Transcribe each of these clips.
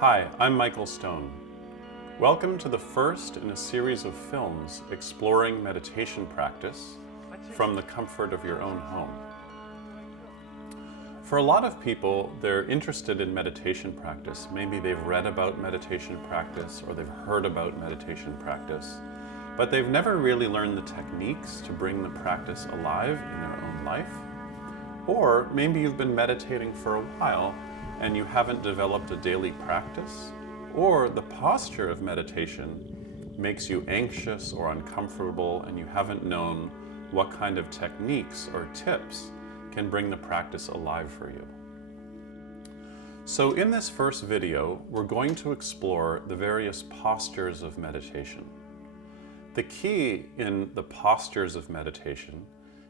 Hi, I'm Michael Stone. Welcome to the first in a series of films exploring meditation practice from the comfort of your own home. For a lot of people, they're interested in meditation practice. Maybe they've read about meditation practice or they've heard about meditation practice, but they've never really learned the techniques to bring the practice alive in their own life. Or maybe you've been meditating for a while and you haven't developed a daily practice, or the posture of meditation makes you anxious or uncomfortable and you haven't known what kind of techniques or tips can bring the practice alive for you. So in this first video, we're going to explore the various postures of meditation. The key in the postures of meditation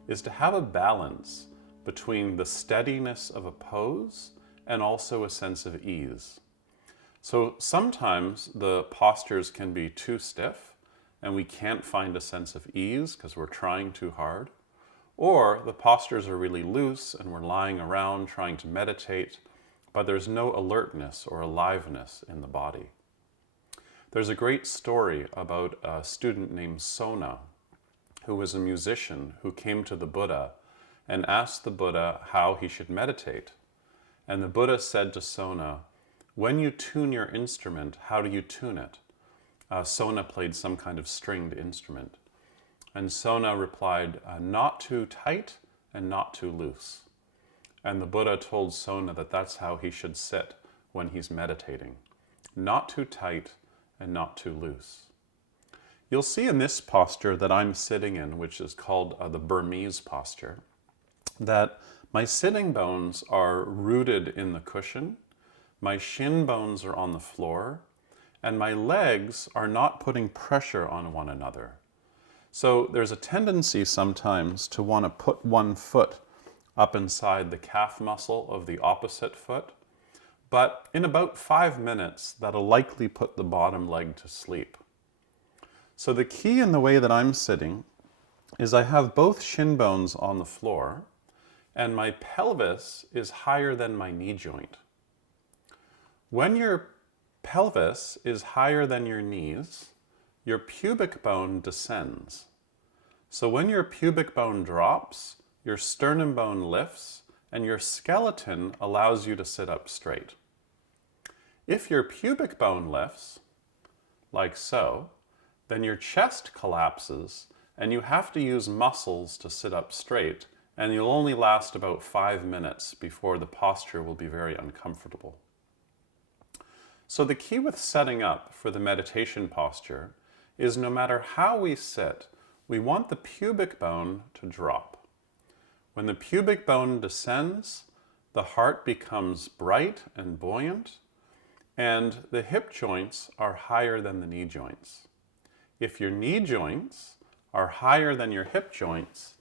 is to have a balance between the steadiness of a pose and also a sense of ease. So sometimes the postures can be too stiff and we can't find a sense of ease because we're trying too hard. Or the postures are really loose and we're lying around trying to meditate, but there's no alertness or aliveness in the body. There's a great story about a student named Sona, who was a musician who came to the Buddha and asked the Buddha how he should meditate. And the Buddha said to Sona, "When you tune your instrument, how do you tune it?" Sona played some kind of stringed instrument. And Sona replied, "Not too tight and not too loose." And the Buddha told Sona that that's how he should sit when he's meditating. Not too tight and not too loose. You'll see in this posture that I'm sitting in, which is called the Burmese posture, that my sitting bones are rooted in the cushion, my shin bones are on the floor, and my legs are not putting pressure on one another. So there's a tendency sometimes to want to put one foot up inside the calf muscle of the opposite foot, but in about 5 minutes, that'll likely put the bottom leg to sleep. So the key in the way that I'm sitting is I have both shin bones on the floor, and my pelvis is higher than my knee joint. When your pelvis is higher than your knees, your pubic bone descends. So when your pubic bone drops, your sternum bone lifts, and your skeleton allows you to sit up straight. If your pubic bone lifts, like so, then your chest collapses and you have to use muscles to sit up straight, and you'll only last about 5 minutes before the posture will be very uncomfortable. So the key with setting up for the meditation posture is no matter how we sit, we want the pubic bone to drop. When the pubic bone descends, the heart becomes bright and buoyant, and the hip joints are higher than the knee joints. If your knee joints are higher than your hip joints,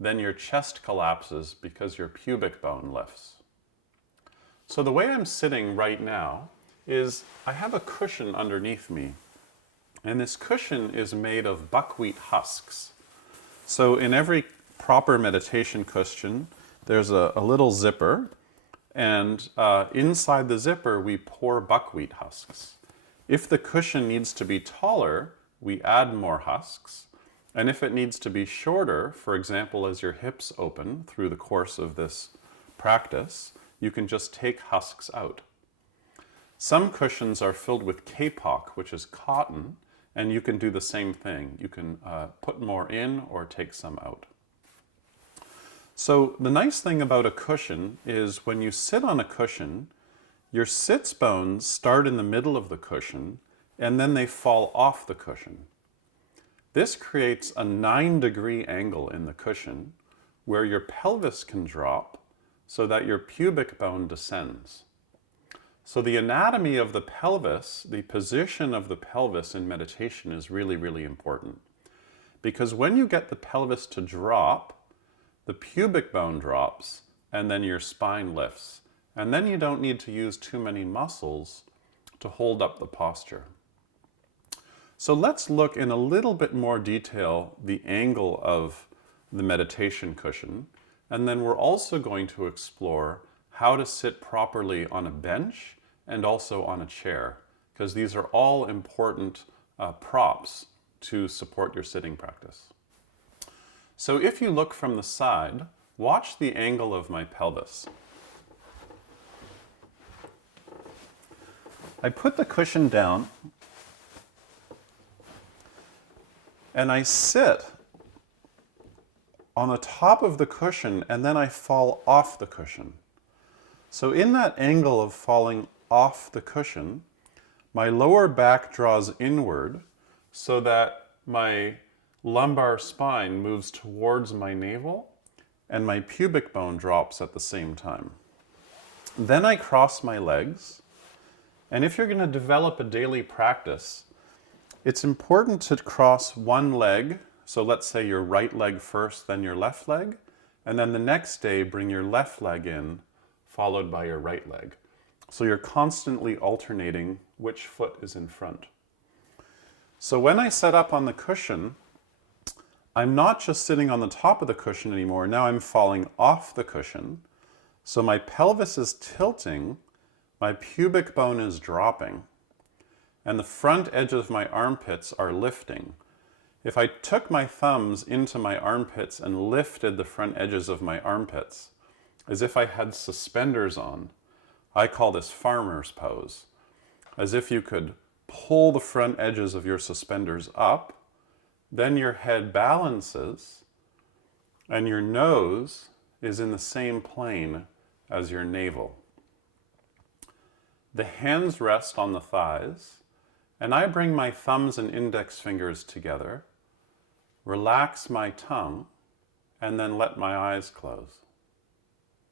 then your chest collapses because your pubic bone lifts. So the way I'm sitting right now is I have a cushion underneath me, and this cushion is made of buckwheat husks. So in every proper meditation cushion, there's a little zipper, and inside the zipper we pour buckwheat husks. If the cushion needs to be taller, we add more husks. And if it needs to be shorter, for example, as your hips open through the course of this practice, you can just take husks out. Some cushions are filled with kapok, which is cotton, and you can do the same thing. You can put more in or take some out. So the nice thing about a cushion is when you sit on a cushion, your sits bones start in the middle of the cushion, and then they fall off the cushion. This creates a 9-degree angle in the cushion where your pelvis can drop so that your pubic bone descends. So the anatomy of the pelvis, the position of the pelvis in meditation is really, really important. Because when you get the pelvis to drop, the pubic bone drops and then your spine lifts. And then you don't need to use too many muscles to hold up the posture. So let's look in a little bit more detail the angle of the meditation cushion, and then we're also going to explore how to sit properly on a bench and also on a chair, because these are all important props to support your sitting practice. So if you look from the side, watch the angle of my pelvis. I put the cushion down and I sit on the top of the cushion and then I fall off the cushion. So in that angle of falling off the cushion, my lower back draws inward so that my lumbar spine moves towards my navel and my pubic bone drops at the same time. Then I cross my legs, and if you're going to develop a daily practice, it's important to cross one leg. So let's say your right leg first, then your left leg, and then the next day bring your left leg in, followed by your right leg. So you're constantly alternating which foot is in front. So when I set up on the cushion, I'm not just sitting on the top of the cushion anymore. Now I'm falling off the cushion. So my pelvis is tilting, my pubic bone is dropping, and the front edge of my armpits are lifting. If I took my thumbs into my armpits and lifted the front edges of my armpits, as if I had suspenders on, I call this farmer's pose. As if you could pull the front edges of your suspenders up, then your head balances and your nose is in the same plane as your navel. The hands rest on the thighs, and I bring my thumbs and index fingers together, relax my tongue, and then let my eyes close.